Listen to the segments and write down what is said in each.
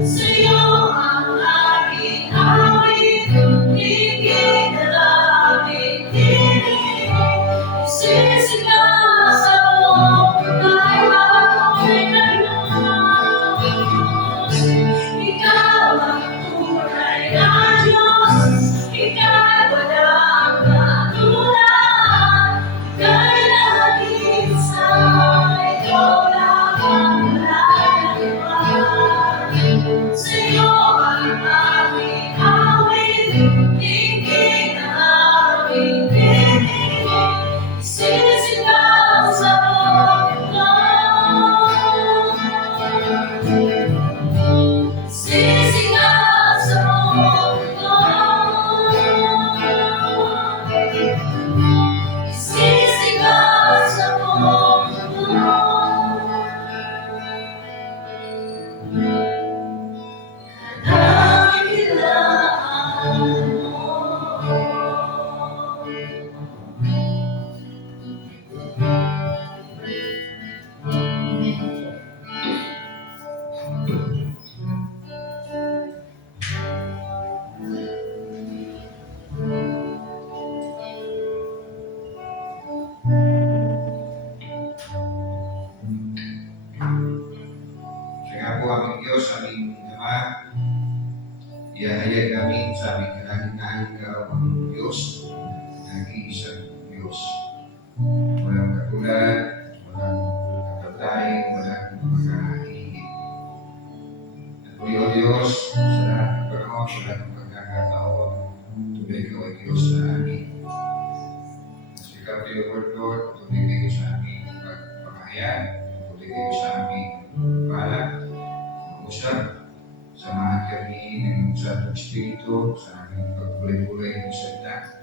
Sa'yo ang aking awit, higit na aming tinig. Isisigaw sa buong kahit ako'y nag-lose. Ikaw ang tunay na Diyos, Ika'y walang katulad. Ika'y nag-iisa, Ikaw lang ang malalaman. Sa'yo ang aming awit, higit na aming tinig. Isisigaw sa buong mundo. Sisigaw sa buong mundo. Sisigaw sa buong mundo. Kadakilaan mo. Kaya po aming Diyos, aming Ama, ihahayag namin sa aming kalagitnaan Ikaw ang Diyos, nag-iisang Diyos. Walang katulad, walang kapatay, walang makahihigit. At muli o Diyos, sa lahat ng panahon, sa lahat ng pagkakataon, tuloy Ikaw ay Diyos sa amin. As we come to your word, Lord, tuloy kayo sa aming pagpapahayag, tuloy kayo sa aming pala, usap, samahan kami ng usap ng Espiritu sa aming pagkulay-kulay ng salita.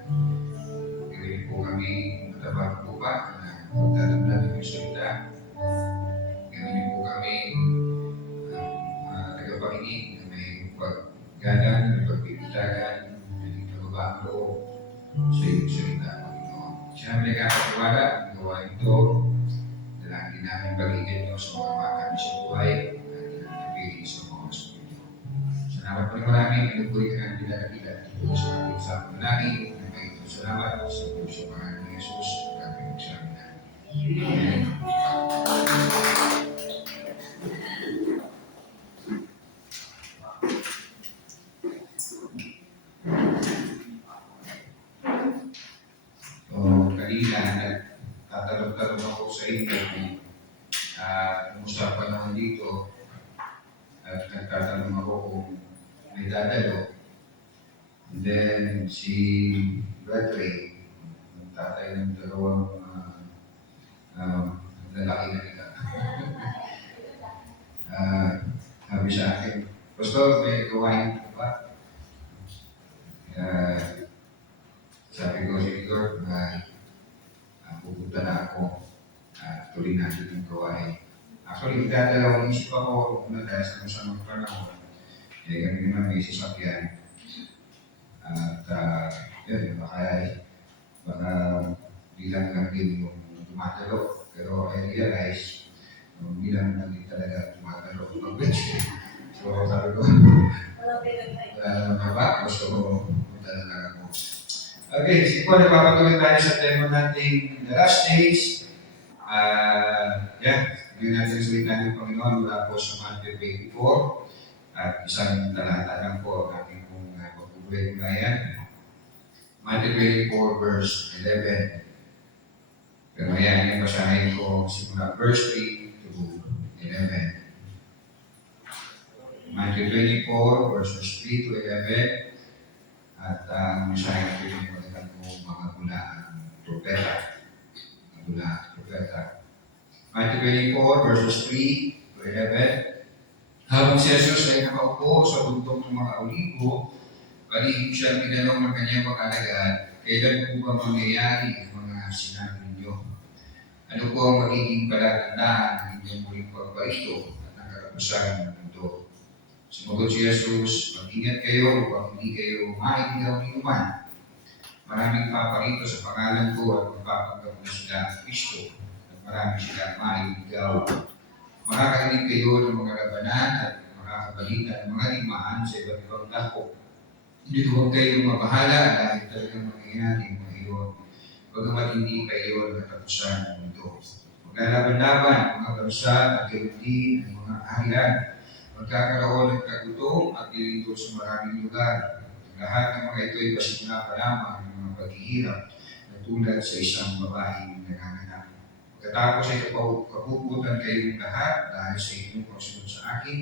Gawin po kami matabang pupa na pagtatamnan ng salita. Gawin po kami tagapakinig na may paggalang, may pagpipitagan, may kababang loob sa iyong salita, Panginoon. Siya namin nagkakatiwala ang gawain ito. Dalangin namin balikan niyo sa mga kami sa buhay. Sa mga Espiritu. Salamat po marami, pinupuri ka ng pinakakita dito sa ating sa panalangin. Salamat sa puso pangalan ni Jesus. Kami magsabi na. Amen. Kanina, nagtatanong ako sa inyo kumusta pa naman dito. At nagtatanong ako kung may dadalo. And then, si Bradley, ang tatay ng dalawang lalaki na nila. Sabi sa akin, Pastor, may gawain ko ba? Sabi ko, sige Lord, pupunta na ako. Tuloy natin yung gawain. Actually, dadalawang isip ako na dahil sa masamang panahon. Kaya kami naman may sasakyan. At yun, baka bilang lang din yung tumatalo. Pero I realize, bilang lang din talaga tumatalo. So sabi ko, wala naman ba? Gusto punta na lang ako. Okay, sige po, nagpapatuloy tayo sa tema natin the last days. Hindi natin salita ng Panginoon mula po sa Matthew 24 at isang talata lang po ang ating pong pagpupulay-pulayan. Matthew 24 verse 11. Pero ayan yung basahin ko simula verse 3 to 11. Matthew 24 verses 3 to 11. At ang basahin ko yung pagkakang po mga bulaan propeta. Mga bulaan propeta. Matthew 24, verses 3 to 11. Habang si Jesus ay nakaupo sa bundok ng mga Olivo, palihim siya tinanong ng kanyang pag-alagad, kailan po ba mangyayari ang mga sinabi ninyo? Ano po ang magiging palatandaan ng inyong muling pagparito at ang katapusan ng mundo? Sumagot si Jesus, mag-ingat kayo upang hindi kayo maiigaw ni Uman. Maraming paparito sa pangalan ko at magpapanggap na sila ang Kristo. Marami silang maiigaw. Makakarinig kayo ng mga labanan at nakakabalita ng mga digmaan sa iba't ibang dako. Hindi huwag kayong mabahala dahil talagang mangyayari ang mga iyon. Bagamat hindi pa iyon katapusan ng mundo. Maglalaban-laban ang mga bansa at gayon ang mga ahlan. Magkakaroon ng kagutom at dilito sa maraming lugar. Lahat ng mga ito ay pasimula pa lamang ng mga paghihirap na tulad sa isang babaeng nanganganak. Pagkatapos ay kapuputan kayong lahat dahil sa inyong pagsunod sa akin,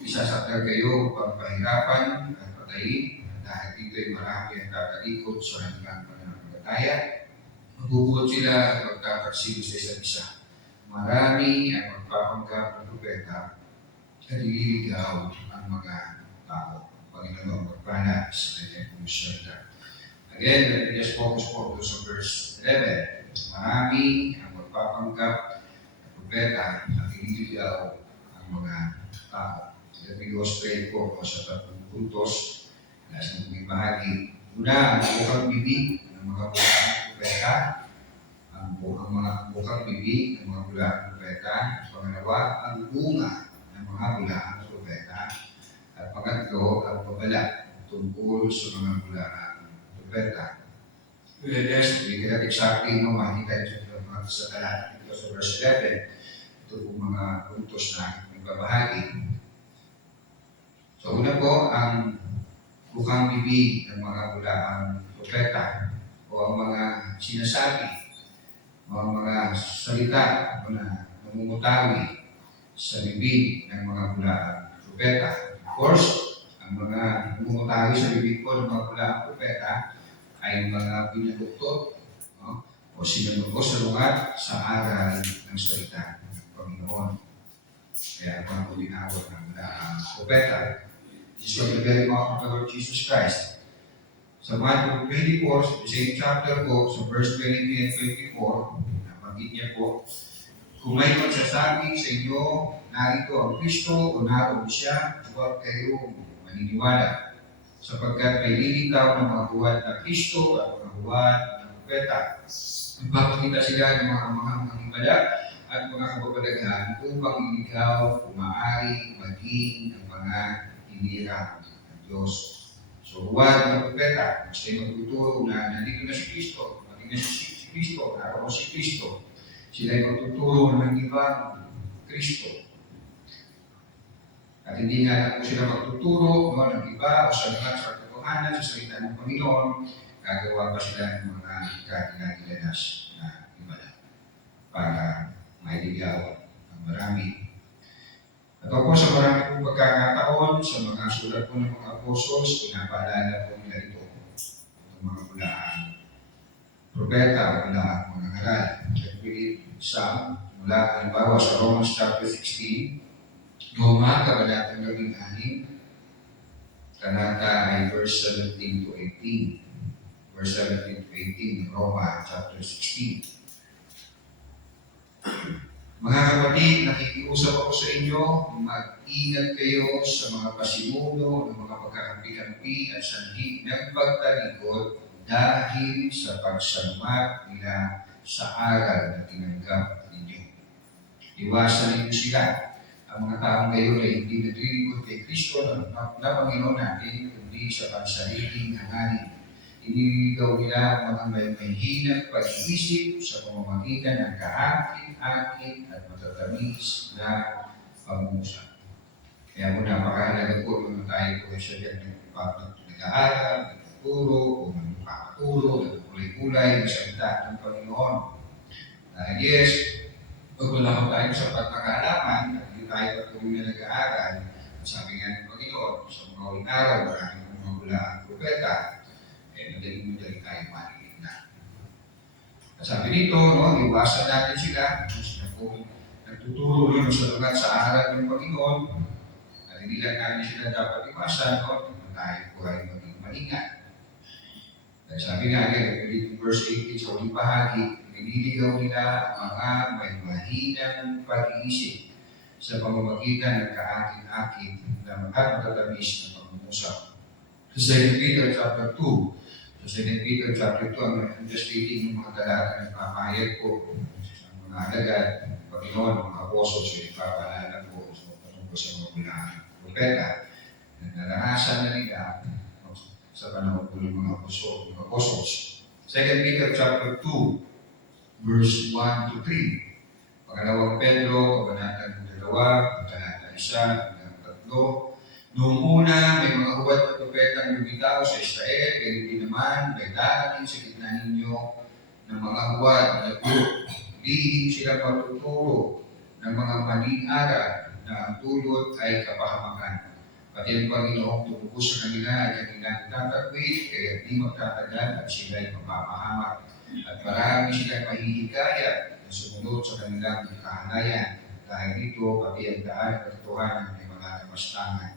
isasakdal kayo upang pahirapan at patayin dahil dito ay marami ang tatalikod sa kanilang pananampalataya. Magbubukod sila at magkakaksilo sa isa't isa. Marami ang magpapanggap ng propeta at ililigaw ang mga tao. Panginoon magpala sa kanyang pumusya. Again, let me just focus po sa verse 11. Marami ang magpapanggap ng propeta at ililigaw ang mga tao. Let me go straight po sa tatlong puntos na sa mga bahagi. Una, ang bukang bibig ng mga bulang propeta. Ang mga bukang bibig ng mga bulang propeta. Pangalawa, ang bunga ng mga bulang propeta. At pangatlo, ang babala tungkol sa mga bulang propeta. Yes, we cannot exactly makita sa talata dito sa verse 11. Ito po mga puntos na nagbabahagi. So una po, ang bukang bibig ng mga bulang propeta o ang mga sinasabi o ang mga salita na namumutawi sa bibig ng mga bulang propeta. Of course, ang mga namumutawi sa bibig po ng mga bulang propeta ay mga pinaguktot o sinunod ko sa lugar sa aral ng salita ng Panginoon. Kaya ang mga linawat ng mga propeta. This is what the very mouth of the Lord Jesus Christ. Sa Matthew 24, sa same chapter po, sa verse 23 and 24, nabanggit niya po, kung may magsasabi sa inyo, narito ang Kristo o naroon siya, huwag kayong maniniwala. Sapagkat may lilitaw ng mga buwan na Kristo at mga buwan ng propeta. Magpapakita sila ng mga himala at mga kababalaghan upang iligaw, umaari, maging ang mga hinirang ng Diyos. So, huwag ng propeta, mas kayo magtuturo na nandito na si Kristo, maging na si Kristo, naroon si Kristo. Sila ay magtuturo ng ibang Kristo. At hindi nga lang po sila magtuturo ng iba o sa lahat sa katotohanan, sa salita ng Panginoon, gagawa pa sila ng mga katilagilanas na iba na para mailigaw ang marami. At ako sa marami pong pagkakataon, sa mga sulat po ng mga apostles, pinapaalala po nila ito. Itong mga bulaan propeta o bulaan mga ngaral. Sa mula halimbawa sa Romans chapter 16, Roma, kabanatang 16, talata ay verse 17 to 18. Verse 17 to 18, Roma chapter 16. Mga kapatid, nakikiusap ako sa inyo, mag-ingat kayo sa mga pasimuno ng mga pagkakampi-kampi at sanhi ng pagtalikod dahil sa pagsamat nila sa aral na tinanggap ninyo. Iwasan ninyo sila. Ang mga taong gayon ay hindi naglilingkod kay Kristo na Panginoon natin, kundi sa pansariling hangarin. Iniligaw nila ang mga may hinang pag-iisip sa pamamagitan ng kaakit-akit at matatamis na pangungusap. Kaya mo napakahalaga po kung tayo po siya dyan nag-aaral, nagtuturo, o magpapaturo, nagkulay-kulay, ng salita ng Panginoon. Yes, pag wala ko tayo sa pagkakaalaman, hindi tayo patuloy na nag-aaral, sabi nga ng Panginoon, sa mga uling araw, maraming mga bulaan propeta, madaling tayo marinig na. Sabi dito, iwasan natin sila, sila po nagtuturo yun sa lugar sa aral ng Panginoon, at hindi lang natin sila dapat iwasan, tayo po ay maging malingat. Dahil sabi nga, verse 18 sa uling bahagi, nililigaw nila ang mga may mahinang pag-iisip sa pamamagitan ng kaakit-akit at matatamis na pangungusap. Sa 2 Peter chapter 2, sa 2 Peter chapter 2, ang just reading ng mga talata ng papayag po sa mga alagad, Panginoon, mga apostles, yung ipapaalala po patungkol sa mga bulaan propeta na naranasan na nila sa panahon po ng mga apostles. 2 Peter chapter 2, verse 1 to 3. Pangalawang Pedro, kabanatang 2, kabanatang 1 hanggang 3. Noong una, may mga huwad na propetang lumitaw sa Israel, kaya hindi naman may darating sa gitna ninyo ng mga huwad na hindi sila matuturo ng mga maling aral na ang dulot ay kapahamakan. Pati ang Panginoong tumubos sa kanila ay kanilang tatagwid, kaya di magtatagal at sila ay mapapahamak. At marami silang mahihikayat na sumunod sa kanilang kahalayan. Dahil dito, pati ang daan at katotohanan ay mga kamastangan.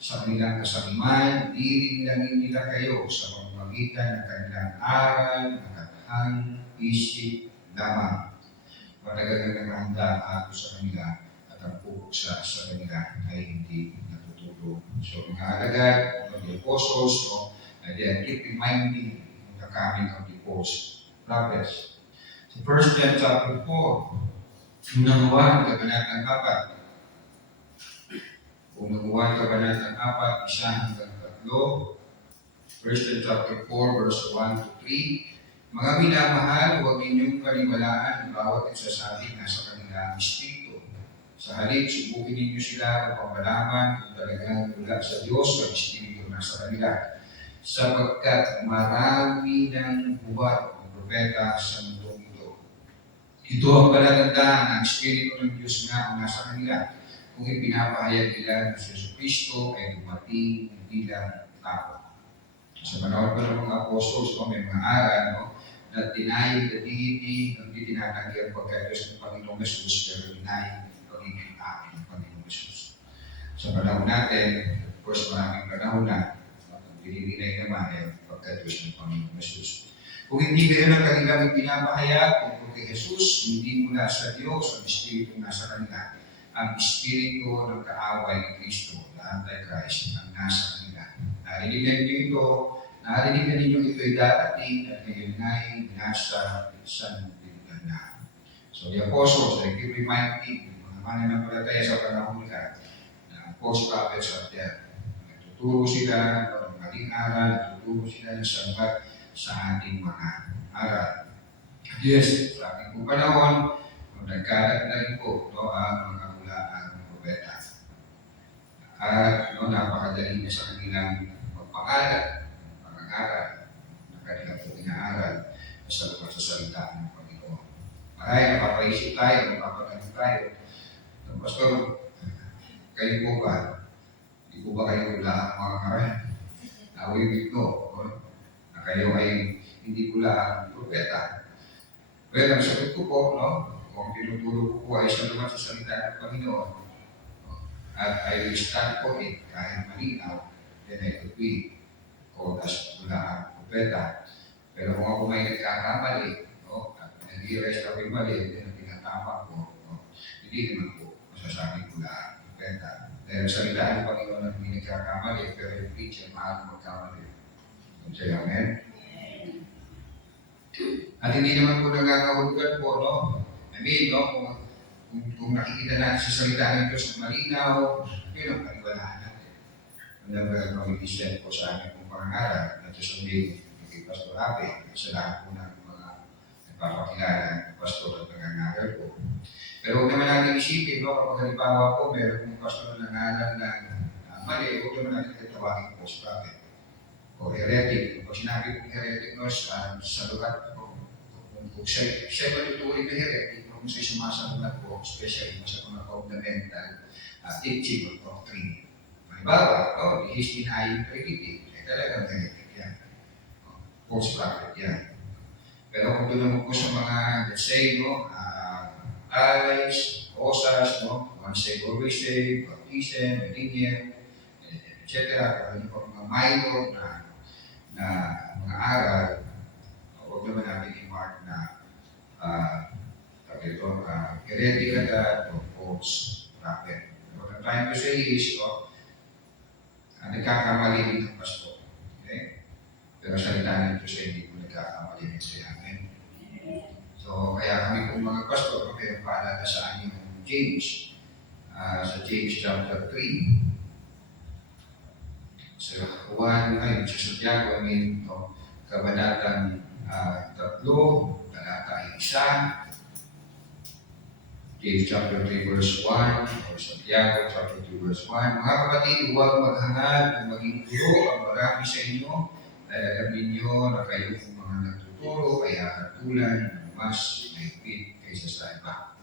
Sa kanilang kasaliman, dirinlangin nila kayo sa pamamagitan ng kanilang aral, nakatahang isip lamang. Matagal na naghahanda ako sa kanila at ang puksa sa kanila ay hindi natutulog. So, mga alagad, the apostles, they keep reminding the coming of the prophets. So, 1 John chapter 4, unang 1, kabanatang 4. Unang 1, kabanatang 4, 1 hanggang 3. 1 John chapter 4, verse 1 to 3. Mga minamahal, huwag ninyong paniwalaan ang bawat nagsasabi na sa kanilang espiritu. Sa halip, subukin ninyo sila upang malaman kung talagang mula sa Diyos ang espiritu na sa kanila. Sapagkat marami ng buhat o propeta sa mundong ito. Ito ang palatandaan ng espiritu ng Diyos nga ang nasa kanila. Kung ipinapahayag nila na si Kristo ay dumating bilang tao. Sa panahon pa ng mga apostles, may mga aral, na denying the deity, hindi tinatanggi ang pagka-Diyos ng Panginoong Jesus, pero denying ang pagiging akin ng Panginoong Jesus. Sa panahon natin, of course, maraming panahon na, dinidinay naman ang pagka-Diyos ng Panginoong Jesus. Kung hindi kayo ng kanilang pinapahayag, kung kay Jesus, hindi mula sa Diyos ang Espiritu nasa kanila, ang Espiritu ng kaaway ni Kristo, na Antichrist, ang nasa kanila. Narinig niyo ito, narinig na ninyo ito'y darating at ngayon ay nasa sanlibutan na. So the apostles, they keep reminding mga mananampalataya sa panahon nila na false prophets are there. Nagtuturo sila ng maling aral, nagtuturo sila ng sabat sa ating mga aral. Yes, sa ating panahon, nagkalat na rin po ang mga hulaan ng propeta. At napakadali na sa kanilang magpangalan, pangangaral, na kanilang po inaaral sa lugar sa salita ng Panginoon. Maray, napapaisip tayo, napapatanong tayo. Pastor, kayo po ba? Hindi po ba kayo hulaan mga karal? Nawimik no, na kayo ay hindi hulaan propeta. Well, ang sagot ko po, kung tinuturo ko po ay sa lugar sa salita ng Panginoon, at I will stand for it kahit malinaw, then I could be called as hulaan propeta. Pero kung ako may nagkakamali, at nag-i-rest ako yung mali, then ang pinatama ko, hindi naman po masasabing hulaan propeta. Dahil salita ng Panginoon na hindi nagkakamali, pero yung preacher mahal magkamali. Say amen? At hindi naman po nagkakahulugan po, kung nakikita natin sa salita ng Diyos na malinaw, yun ang paniwalaan natin. Ang pag-ibisyan po sa amin kung pangangaral, na susundin kay Pastor Ape, sa lahat po ng mga nagpapakilala ng pastor at nangangaral po. Pero huwag naman natin isipin, kapag halimbawa po, meron kong pastor na nangaral na mali, huwag naman natin katawagin po sa Ape. O heretic. Pag sinabi kong heretic, sa lugar ko, kung siya matuturing na heretic, kung siya'y sumasalunan po, especially sa mga fundamental teaching of doctrine. Halimbawa, he's denying Trinity. Talagang heretic yan. False prophet yan. Pero kung doon naman po sa mga, let's say, tithes, osas, once saved, always saved, baptism, redeem, etc. Pero yung mga minor na mga aral, huwag naman natin i-mark na heretic agad o false prophet. What I'm trying to say is, nagkakamali din ang pastor. Okay? Pero salita ng Diyos ay hindi ko nagkakamali din sa amin. So, kaya kami kung mga pastor, mayroong paalala sa amin ng James. Sa James chapter 3, Sa sa Santiago, Kabanatang 3, talata 1, James chapter 3 verse 1, or Santiago chapter 2 verse 1. Mga kapatid, huwag maghangad ng maging guro ang marami sa inyo, dahil alam ninyo na kayo mga nagtuturo ay hahatulan ng mas mahigpit kaysa sa iba.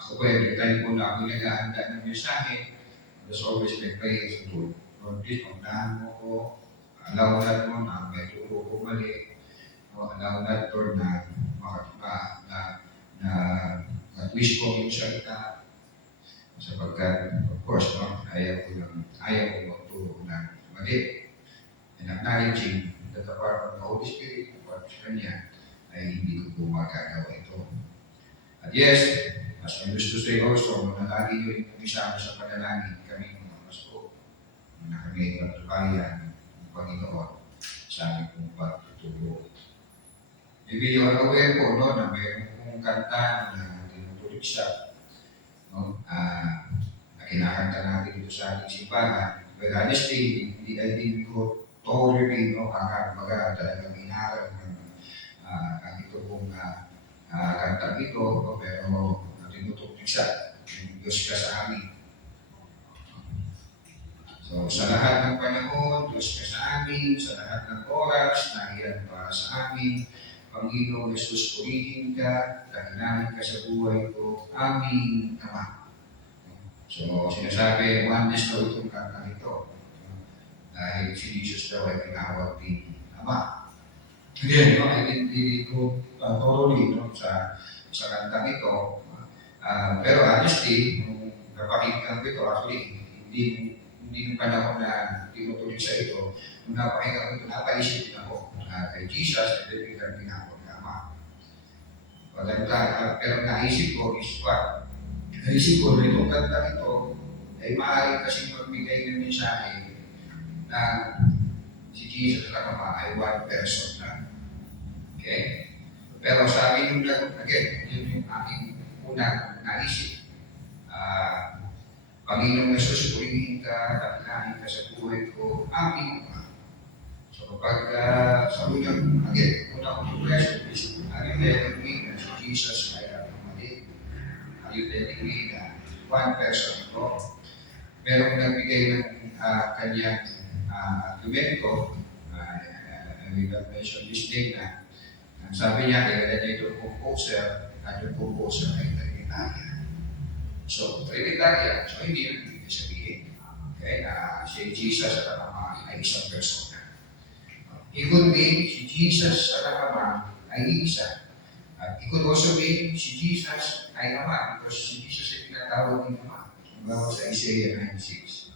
Ako po, every time po na ako naghahanda ng mensahe, there's always my prayer sa Lord. Lord, please, pagdahan mo ko, allow that mo na may turo ko mali, allow that, Lord, na at-wish ko yung salita, sapagkat, of course, ayaw ko magturo ng mali. And acknowledging that apart from the Holy Spirit, apart sa Kanya, ay hindi ko po magagawa ito. At yes, as I used to say also, manalagi nyo yung isama sa panalangin kami mga pasto, na kami ay patubayan ng Panginoon sa aming pong pagtuturo. Maybe you are aware po, no, na mayroon pong kanta na tinutulig siya, no, na kinakanta natin dito sa ating simbahan. But honestly, hindi ko totally, no, kakabaga talagang inaral ng ito pong kanta ito, no, pero tinutulig siya, yung Diyos ka sa amin. So, sa lahat ng panahon, Diyos ka sa amin, sa lahat ng oras, nahiyan para sa amin, Panginoong Jesus, purihin ka, dakilahin ka sa buhay ko, aming Ama. So, sinasabi, oneness daw itong kanta nito. Dahil si Jesus daw ay tinawag din Ama. Again, no, I hindi ko totally, no, sa kanta ito. Pero honestly, nung napakinggan ko ito, actually, hindi yung panahon na tinutuloy sa ito, nung napakinggan ko ito, napaisip din ako kay Jesus, at biglang tinawag na Ama. Pero naisip ko is what? Naisip ko na itong kanta ito ay maaaring kasing magbigay ng mensahe na si Jesus at Ama ay one person lang. Okay? Pero sabi nung again, yun yung aking unang naisip. Panginoong Jesus, purihin ka, dakilahin ka sa buhay ko, aming Ama. So kapag sa unang, again, unang compression is, are you telling me na si Jesus ay mali? Are you telling me na one person ito? Merong nagbigay ng kanyang argumento, we will mention this day na sabi niya, kaya niya itong composer, at yung composer ay Trinitarian. So, Trinitarian, so hindi nang ibig sabihin. Okay, si Jesus at ang Ama ay isang persona. It could mean si Jesus at ang Ama ay isa. It could also mean si Jesus ay Ama, because si Jesus ay pinatawag ng Ama. Bago sa Isaiah 9:6.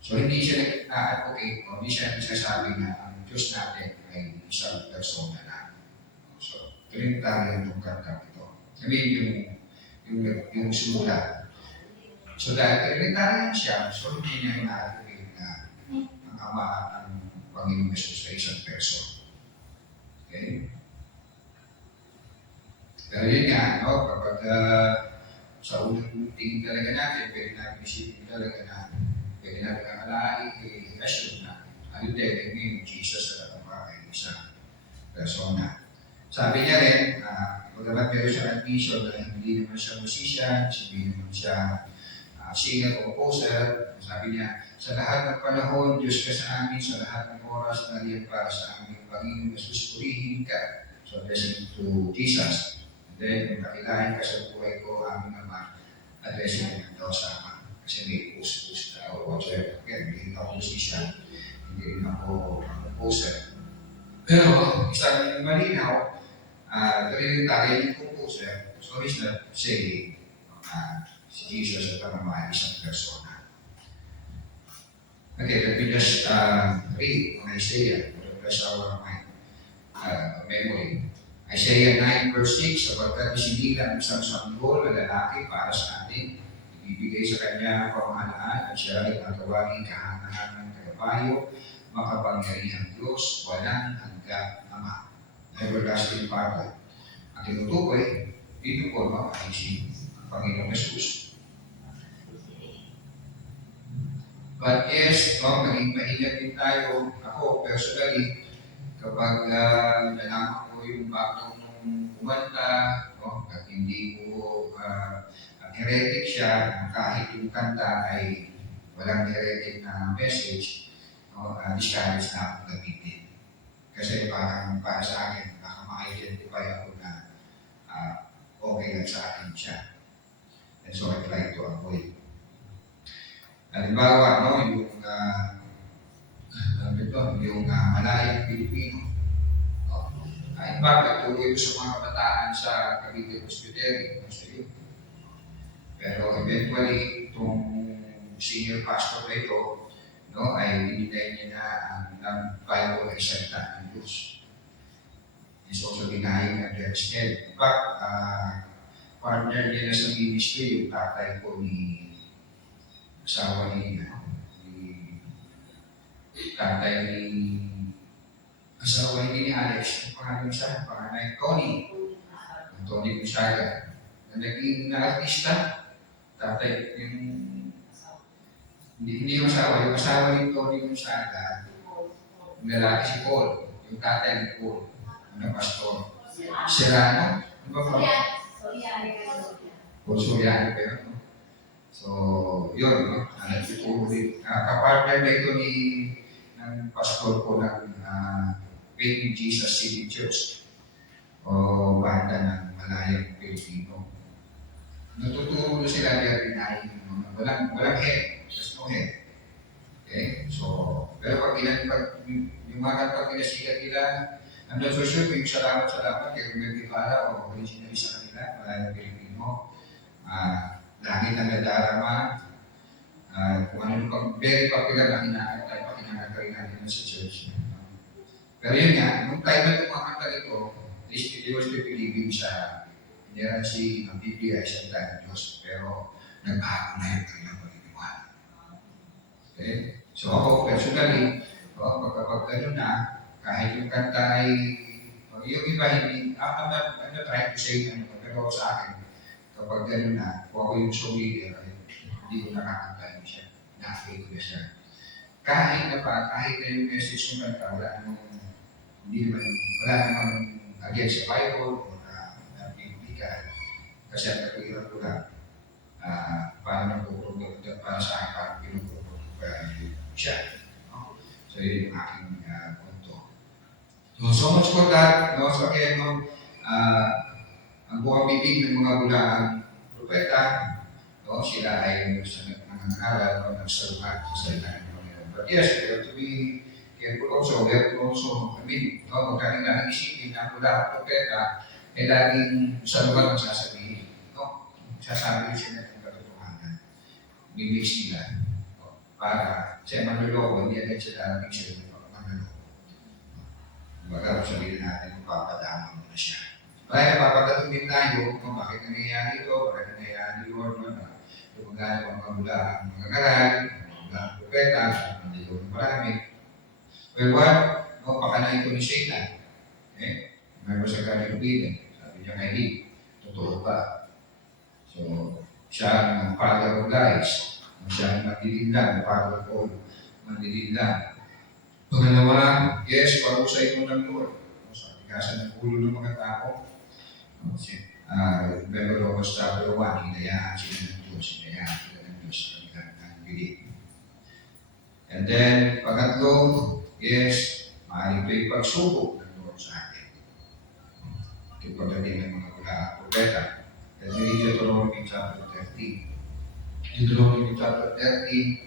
So, hindi siya nag-advocate o hindi siya nagsasabi na ang Diyos natin ay isang persona na. So, Trinitarian itong kanta ito. Sabihin yung sumulat. So, dahil Trinitarian siya, so hindi niya ina-advocate na ang Ama at ang Panginoong Jesus ay isang person. Okay? Pero yun nga, no, kapag sa unang tingin talaga natin, pwede natin isipin talaga na pwede natin akalain, i-assume na ano din, yung Jesus at ang Ama ay isang persona. Sabi niya rin, pagkamat meron siya admission na hindi naman siya musician, hindi naman siya singer o composer. Sabi niya, sa lahat ng panahon, Diyos ka sa amin, sa lahat ng oras, nariyan para sa amin, Panginoon Jesus, purihin ka. So, blessing to Jesus. And then, kung kakilahin ka sa buhay ko, aming Ama, addressing ka daw sa Ama. Kasi may post or whatever. Again, hindi ako musician, hindi rin ako composer. Pero, isang malinaw, Trinitarian yung composer, so he's not saying si Jesus at ang Ama ay isang persona. Okay, let me just read from Isaiah to refresh our mind, memory. Isaiah 9 verse 6, sapagkat isinila ang isang sanggol na lalaki para sa atin, ibibigay sa kanya ang pamahalaan at siya ay tatawagin kahangahan ng tagapayo, makapangyarihang Diyos, walang hanggang Ama, everlasting Father. Ang tinutukoy, dito po ay si Panginoong Jesus. But yes, no, maging maingat din tayo. Ako, personally, kapag nalaman ko yung background ng kumanta, no, at hindi ko heretic siya, kahit yung kanta ay walang heretic na message, no, discourage na akong gamitin. Kasi parang para sa akin, baka ma-identify ako na okay lang sa akin siya. And so I try to avoid. Halimbawa, no, yung malayang Pilipino. No? In fact, nagtuloy ko sa mga kabataan sa Cavite Presbytery, no, sa youth. Pero eventually, itong senior pastor na ito, no, ay binigay niya na ang Bible ay salita ng Diyos. Is also denying na there's hell. In fact, partner niya na sa ministry, yung tatay ko ni asawa ni asawa ni Alex, ang pangalan siya, pangalan Tony Busaga, na naging artista, tatay yung hindi yung asawa ni Tony Busaga, yung lalaki si Paul, yung tatay ni Paul, na pastor. Serrano, ano ba pa? Paul Soriano pero, no? So, yun, no? Kapartner na ito ng pastor ko ng Faith in Jesus City Church o banda ng Malayang Pilipino. Natuturo sila dinahin, walang head, there's no head. Okay? So, pero pag yung mga kantang pinasikat nila, I'm not so sure kung yung salamat kay Ruben Guevara o originally sa kanila, Malayang Pilipino, lagi na nadarama, kung ano yung very popular na kinakanta, pakinakanta rin natin sa church. Pero yun nga, nung time na kumakanta nito, they were still believing sa inerrancy ng Biblia ay salita ng Diyos, pero nagbago na yung kanilang paniniwala. Okay? So ako, personally, pagkapag gano'n na, kahit yung kanta ay, yung iba hindi, I'm not trying to say pero sa akin, kapag gano'n na, kung ako yung show leader, hindi ko nakakanta yun siya. Na-afraid ko na siya. Kahit na yung message ng kanta, wala namang against the Bible o na biblical. Kasi ang katwiran ko lang, paano nagpuprodukto para sa akin, paano pinuprodukto siya. No? So yun yung aking punto. So much for that. No? So again, no, ang buong bibig ng mga bulaang propeta, no, sila ay nangangaral o nagsaluhat sa salita ng Panginoon. But yes, we have to be careful also. We have to also, huwag natin lang isipin na ang bulaang propeta ay laging saluhat ang sasabihin. No? Sasabi rin sila ng katotohanan. Bibig nila. No? Para sa manluloko, hindi agad sila laging sila ng manluloko. Baga, sabihin natin, papadama mo na siya. Kaya napapagdating din tayo kung bakit nangyayari ito, bakit nangyayari ni Lord, yung mga pangkabulaan, mga ngaral, mga propeta, hindi ko marami. Well, what? No, pakana ito ni Satan. Okay? Mayroon sa kanyang opinion. Sabi niya kay Eve, totoo ba? So, siya ang father of lies. Siya ang magdidindang, father of all, magdidindang. Pangalawa, yes, parusay mo ng Lord. Sa tigasan ng ulo ng mga tao. Remember Romans chapter 1, hinayaan sila ng Diyos, kanilang belief. And then, pangatlo, yes, maaaring ito yung pagsubok ng Lord sa atin. Ito pagdating ng mga bulaang propeta. Let me read Deuteronomy chapter 13. Deuteronomy chapter 13,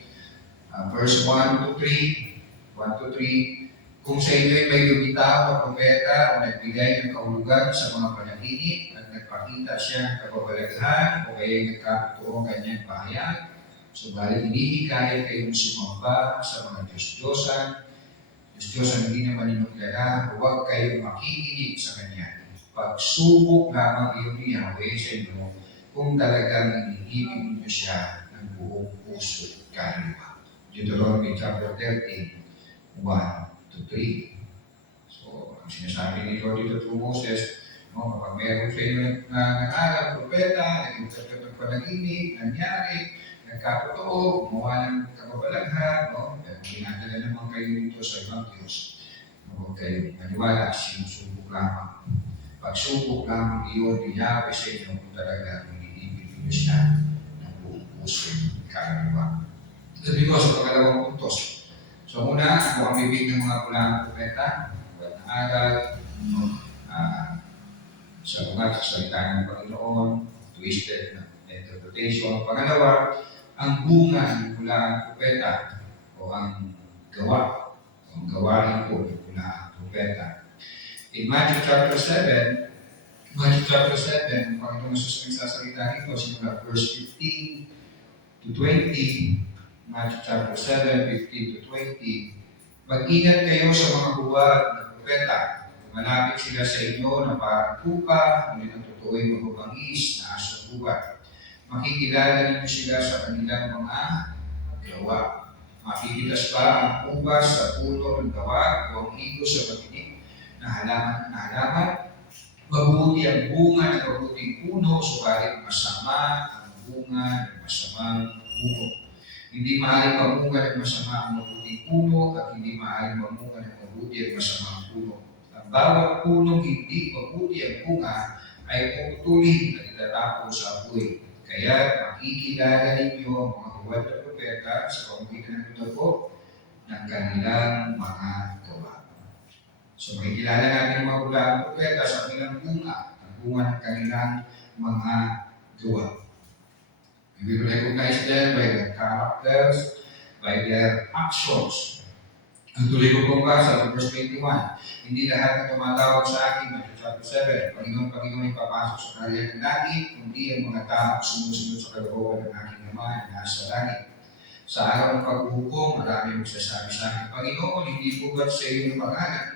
verse 1 to 3. Kung sa inyo ay may lumitaw na propeta o nagbigay ng kahulugan sa mga panaginip at nagpakita siya ng kababalaghan o kaya nagkakatoo ang kanyang bayan, subalit hinihikayat kayong sumamba sa mga Diyos-Diyosan hindi naman inuklala, huwag kayong makikinig sa kanya. Pagsubok lamang iyon ni Yahweh sa inyo kung talagang inihibig niyo siya ng buong puso at kaluluwa. Deuteronomy chapter 13, 1 to 3. So, ang sinasabi ni Lord dito to Moses, no, kapag meron sa inyo nangaral, propeta, nag-interpret ng panaginip, nangyari, nagkatotoo, gumawa ng kababalaghan, no? Pero dinadala naman kayo dito sa ibang Diyos. Huwag kayo maniwala, sinusubok lamang. Pagsubok lamang iyon, diyabe sa inyo kung talaga iniibig niyo siya ng buong puso, kaluluwa. Sabi ko sa pangalawang puntos. So muna, ako ang bibig ng mga pulang propeta, buwan ng aral, no? Sa mga salita ng Panginoon, twisted na interpretation. Pangalawa, ang bunga ng pulang propeta o ang gawa, o ang gawain po ng pulang propeta. In Matthew chapter 7, ang Panginoon Jesus nagsasalita nito simula verse 15 to 20, Matthew chapter 7, 15 to 20, mag-ingat kayo sa mga buwad na propeta. Malapit sila sa inyo na parang tupa, ngunit ang totoo'y mababangis na asong buwan. Makikilala ninyo sila sa kanilang mga gawa. Makikitas ba ang ubas sa puno ng gawa o ang higo sa matinik na halaman? Mabuti ang bunga ng mabuting puno, subalit masama ang bunga ng masamang puno. Hindi maaaring mamunga ng masama ang mabuting puno at hindi maaaring mamunga ng mabuti ang masamang puno. Ang bawat punong hindi mabuti ang bunga ay puputulin at itatapon sa apoy. Kaya makikilala ninyo ang mga buwad na propeta sa pamamagitan ng dugo ng kanilang mga gawa. So makikilala natin ang mga buwad na propeta sa kanilang bunga, ang bunga ng kanilang mga gawa. We will recognize them by their characters, by their actions. Ang tuloy ko pong basa sa verse 21, hindi lahat na tumatawag sa akin, Matthew chapter 7, Panginoon ay papasok sa kanilang langit, kundi ang mga tao sumusunod sa kalooban ng aking Ama na nasa langit. Sa araw ng paghuhukom, marami magsasabi sa akin, Panginoon, hindi po ba't sa iyo ng pangalan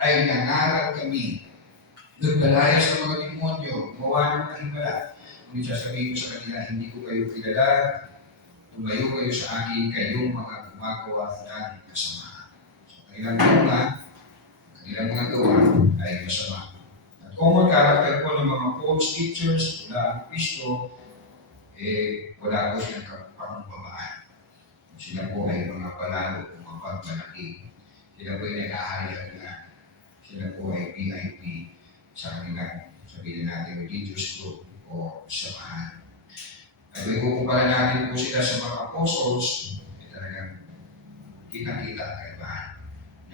ay nangaral kami, nagbalaya sa mga demonyo, gumawa ng kahimala. Ngunit sasabihin ko sa kanila, hindi ko kayo kilala, tumayo kayo sa akin, kayong mga gumagawa ng kasamaan. So, kanilang mga gawa ay masama. At common character po ng mga false teachers, wala ang Kristo, wala po silang pakumbabaan. Sila po ay mga palalo o mga pagmalaki. Sila po ay nag-aharihan. Sila po ay VIP sa kanilang, sabihin natin, religious group o samahan. At ikukumpara natin po sila sa mga apostles, ay talagang kitang-kita ang kaibahan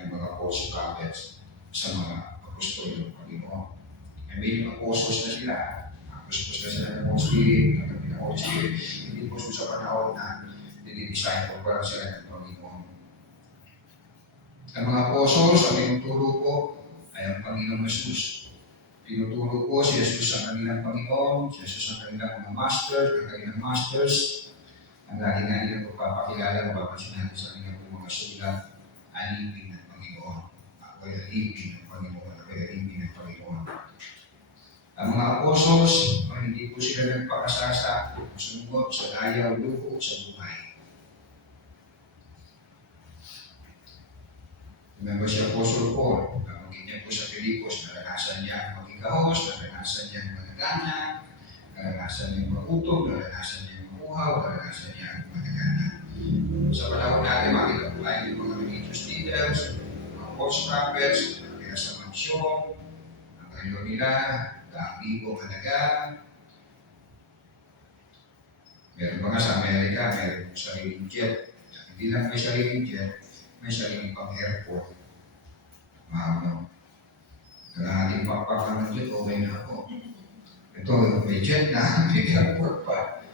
ng mga false prophets sa mga apostol ng Panginoon. I mean, apostles na sila, apostles na sila ng Holy Spirit, ng Holy Spirit, hindi po sa panahon na dinidesign po para sila ng Panginoon. Ang mga apostles, ang tinuturo po ay ang Panginoong Jesus. Tinuturo po si Jesus ang kanilang Panginoon, si Jesus ang kanilang mga masters, ang lagi nga nilang pagpapakilala, mapapansin natin sa kanilang mga sulat, alipin ng Panginoon. Ako ay alipin ng Panginoon, ako ay alipin ng Panginoon. Ang mga apostles, hindi po sila nagpakasasa, sumunod sa daya o luho sa buhay. Remember si Apostle Paul, niya po sa Filipos, naranasan niya ang magigahos, naranasan niya ang managana, naranasan niya ang magutom, naranasan niya ang makuhaw, naranasan niya ang managana. Sa panahon natin, makita po tayo ng mga religious leaders, mga false prophets, kaya sa mansyon, ang kayo nila, daang-libong halaga. Meron mga sa Amerika, meron sariling jet. Hindi lang may sariling jet, may sariling pang-airport. Kailangan pakpak ng jet, okay na ako. Ito, may jet na, may airport pa.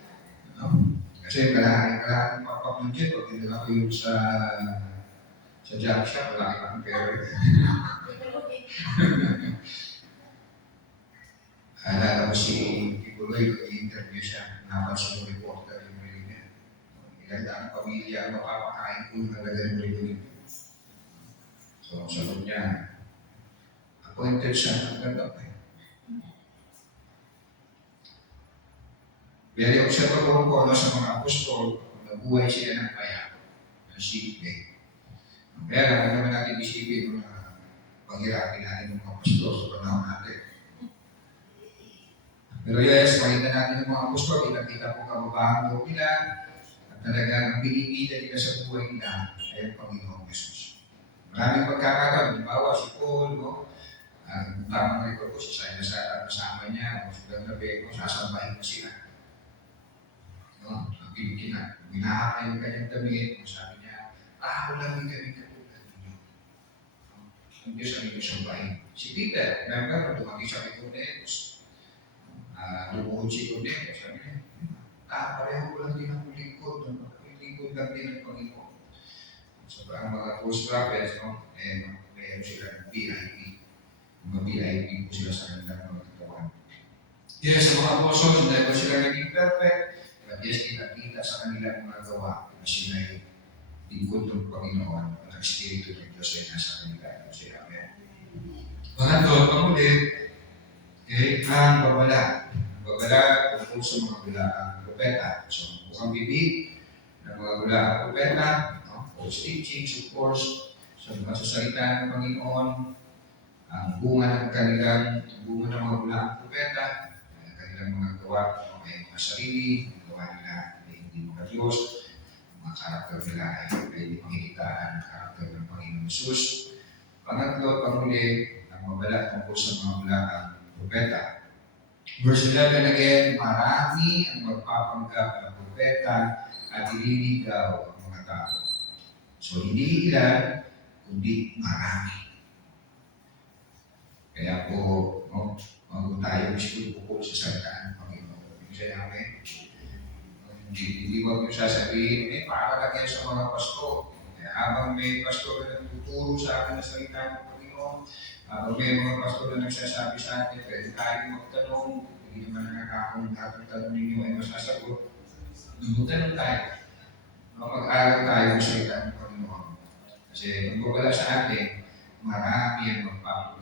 Kasi kailangan pakpak ng jet, pag hindi ako yung sa job shop, wala kang pera. Alala ko si Kibuloy, nag-interview siya, napansin yung reporter yung Marina. Ilang daang pamilya ang mapapakain ko ng nalagay ng Marina. So, sagot niya, appointed siya ng ganda pa. Very observable ko sa mga apostol, nabuhay sila ng kaya, ng simple. Kaya naman naman natin isipin na paghirapin natin ng mga apostol sa panahon natin. Pero yes, makita natin ng mga apostol, kita po kababahan mo nila, talagang ang pinipili nila sa buhay nila ay ang Panginoong Jesus. Maraming pagkakataon, halimbawa si Paul, no? Tamang record ko, sa kasama niya, sa gabi ko, sasambahin ko sila. No? Ang binahak na yung kanyang damit, sabi niya, wala din kami katulad ninyo. Ang Diyos ang inyong sambahin. Si Peter, remember, dumagi sa kay Cornelius. Lumuhod si Cornelius, sabi niya, pareho ko lang din ang lingkod, yung lingkod lang din ng Panginoon. So, ang mga false prophets, no? Mayroon sila ng VIP. Mga VIP po sila sa kanilang mga katawan. Yes, sa mga apostles, hindi ba sila naging perfect? But yes, kita sa kanilang mga gawa na sila ay lingkod ng Panginoon at ang Espiritu ng Diyos ay nasa kanila. Amen. Pangatlo, pamuli, ang babala. Babala tungkol sa mga bulaang propeta. So, bukang bibig ng mga bulaang propeta, no? False teachings, of course, sa mga sasalita ng Panginoon, ang bunga ng mga bulaang propeta, ang kanilang mga gawa, may mga sarili, ang gawa nila ay hindi mga Diyos, mga karakter nila ay hindi makikitaan ang karakter ng Panginoon Jesus. Pangatlo, panguli, ang mabala tungkol sa mga bulaang propeta. Verse 11 again, marami ang magpapanggap na propeta at ililigaw ang mga tao. So, hindi ilan, kundi marami. Kaya po, no, bago tayo mismo bukod sa salita ng Panginoon. Ibig sabihin, hindi wag yung sasabihin, para lang yan sa mga pasto. Kaya habang may pasto na nagtuturo sa akin na salita ng Panginoon, habang may mga pasto na nagsasabi sa atin, pwede tayo magtanong, hindi naman nakakakong lahat ng tanong ninyo ay masasagot. Magtanong tayo. Mag-aaral tayo ng salita ng Panginoon. Kasi magpapala sa atin, marami ang magpapagal.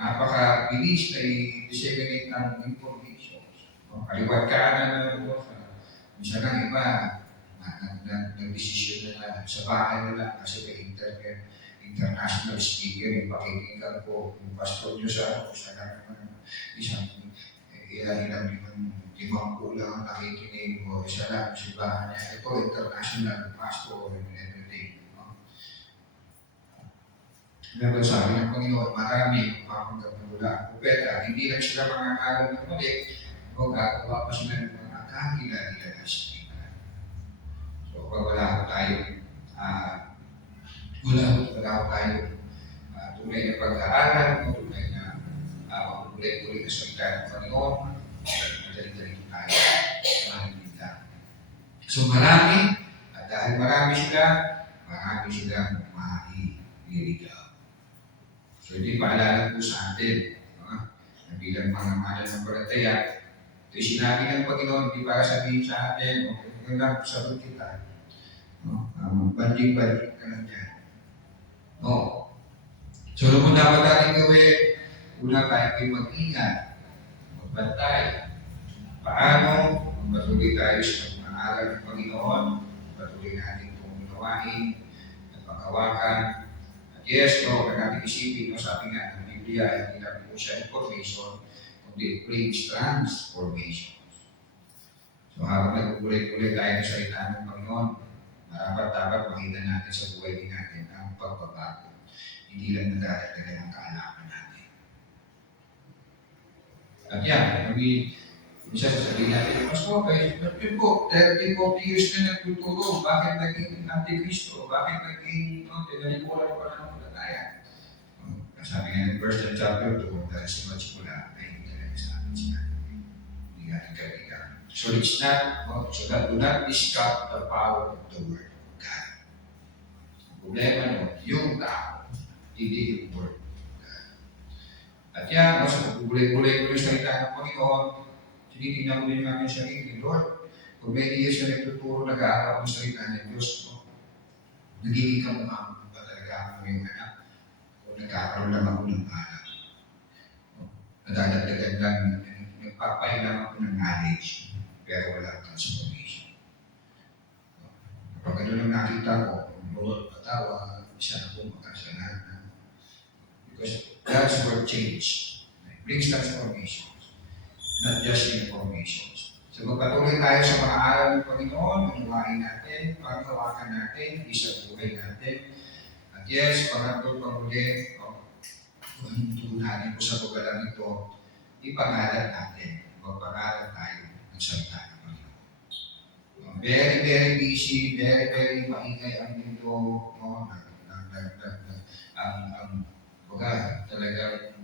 Napaka-bilis na i-disseminate ng information. Kaliwat ka na minsan ang iba, nag-desisyon na sa bahay nila kasi may international speaker, yung pakikinggan ko, yung pastor nyo sa naman, isang ilang limang kulang ang nakikinig mo, isa lang, sa bahay niya, ito international pastor and everything. Meron sabi ng Panginoon, marami mapapanggap na mula ang propeta. Hindi lang sila mga aral ng mali, o gagawa pa sila ng mga kakilala na sila. So, wala ko tayo tunay na pag-aaral, tunay na makulit-kulit na salita ng Panginoon, madali-dali tayo mahiligtan. So, marami, at dahil marami silang mahiligtan. So, hindi paalala po sa atin, na bilang mga mahal ng palataya, ito sinabi ng Panginoon, hindi para sabihin sa atin, okay lang, sagot kita. Banding-banding ka lang dyan. No. So, ano mo dapat natin gawin? Una tayo ay mag-ingat, magbantay. Paano? Patuloy tayo sa mga aral ng Panginoon, patuloy natin itong unawain at panghawakan. Yes, no, kaya natin isipin, no, sabi nga ng Biblia, hindi lang po siya information, kundi it brings transformation. So habang nagkukulit-kulit tayo sa salita ng Panginoon, dapat makita natin sa buhay din natin ang pagbabago. Hindi lang nadadagdagan ang kaalaman natin. At yan, isa sasabihin natin, mas okay, yun po, 30, 40 years na nagtuturo, bakit naging anti-Kristo, bakit naging, tinalikuran pa ng palataya. Sabi nga ng verse ng chapter 2, dahil si Machikula, ay hindi talaga sa atin sila. Hindi natin kaibigan. So it's not, so that do not discount the power of the Word of God. Problema no, yung tao, hindi yung Word of God. At yan, sa pagbubulit-bulit ko yung salita ng Panginoon, tinitingnan mo din namin sa sarili, Lord, kung may years na nagtuturo, nag-aaral mo sa salita ng Diyos, nagiging kamukha mo ba talaga ako yung anak? O nagkakaroon lang ako ng anak? Nadadagdagan lang, nagpapahilang ako ng knowledge, pero wala transformation. Kapag ano lang nakita ko, Lord, patawa, isa na po makasalanan. Because God's word change. It brings transformation. Not just information. So magpatuloy tayo sa mga aral ng Panginoon, unawain natin, panghawakan natin, isa buhay natin. At yes, pangatol panguli, hinto natin po sa pagkalang ito, ipangalan natin, magpangalan tayo ng salita ng Panginoon. Very, very busy, very, very maingay ang mundo, no? Baga, talagang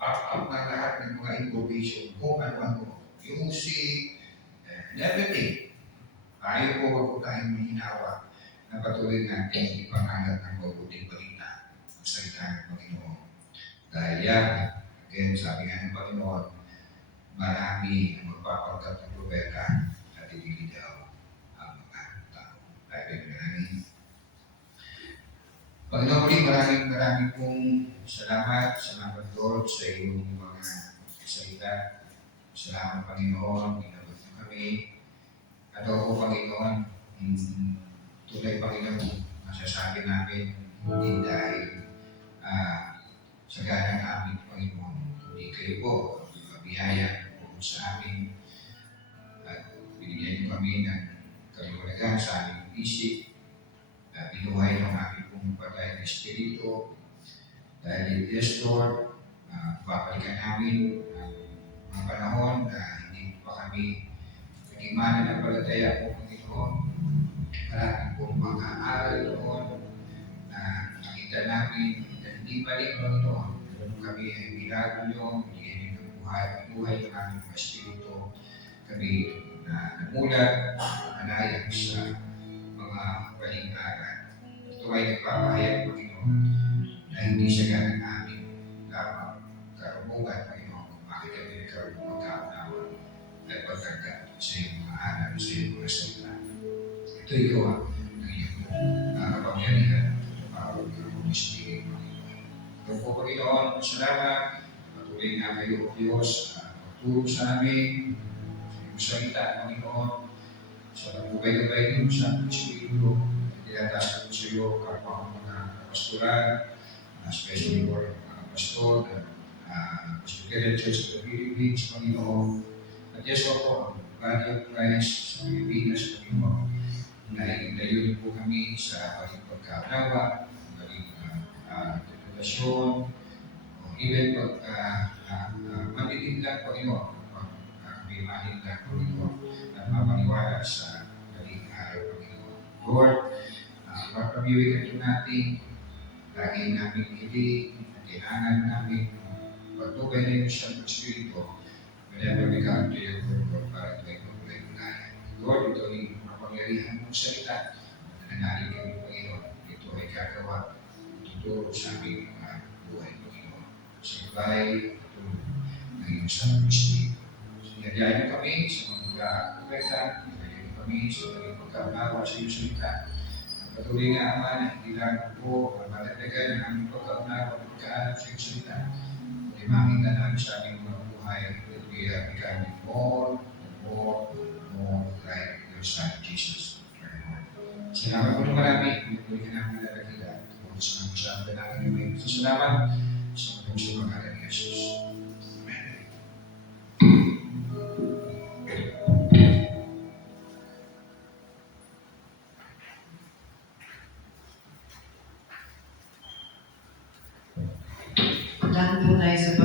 pop-up na lahat ng mga information, kung ano-ano, music, and everything. Tayo po, wag po tayong mahinawa na patuloy natin ipangalan ng mabuting balita ang salita ng Panginoon. Dahil yan, again, sabi nga ng Panginoon, marami ang magpapagkat ng propeta at ibigay daw ang mga tao. Dahil maraming Panginoon, maraming pong salamat Lord sa iyong mga salita. Salamat Panginoon, inabot na kami. At ako Panginoon, tunay Panginoon, masasabi namin, hindi dahil sa ganang amin Panginoon, hindi kayo po mabiyaya po sa amin at binigyan niyo kami ng kaliwanagan sa aming isip at binuhay ng aming pong patay ng Espiritu. Dahil yes, Lord, babalikan namin ang mga panahon na hindi pa kami naging mananampalataya po Panginoon. Maraming pong mga aral doon na nakita namin na hindi mali Panginoon. Pero kami ay binago niyo, binigyan niyo ng buhay ng aming mga Espiritu. Kami na namulat, nanayag sa mga baling aral. Ito ay nagpapahayag Panginoon na hindi siya ganang amin lamang karunungan Panginoon kung bakit kami nagkaroon ng magkaunawa at pagkagkat sa iyong mga aral, sa iyong mga salita. Ito ikaw ng iyong kapangyarihan at pawag ng Holy Spirit Panginoon. Ito po Panginoon, salamat. Patuloy nga kayo o Diyos, magtulong sa amin, sa iyong salita Panginoon, sa pagpupay-gabay niyo sa aming Espiritu. Tinataas ko sa iyo, kapwa ang mga pastoral, especially for mga pastor, Pastor Kenneth Church of the Philippines, Panginoon. At yes po, ang body of Christ sa Pilipinas, Panginoon, na ilayo po kami sa ating pagkaunawa, ating interpretasyon, o even matitig lang, Panginoon, may mahin lang, Panginoon, at mapaniwala sa daling araw, Panginoon. Lord, pagpabiwig ito natin, lagi namin hiling at kailangan namin pagtubay na yung siyang Espiritu whenever we come to your word para ito ay pagpulay-pulayan. Lord, ito ay mapangyarihan mong salita na nananalig kami, Panginoon. Ito ay gagawa, tuturo sa aming mga buhay, Panginoon. Sa ibay, tulong ng iyong siyang Espiritu. Sinadyain niyo kami sa mga pagkakita, sinadyain niyo kami sa mga pagkaunawa sa iyong salita. Patuloy nga Ama na hindi lang po matatagal ng aming pagkaunawa at pagkaalam sa iyong salita. Kundi makita namin sa aming mga buhay that we are becoming more and more like your Son, Jesus. Salamat po ng marami. Patuloy ka namin lalagila. Kung sa mga sabi namin yung may salamat sa mga pangalan ni Jesus. Dahil po tayo sa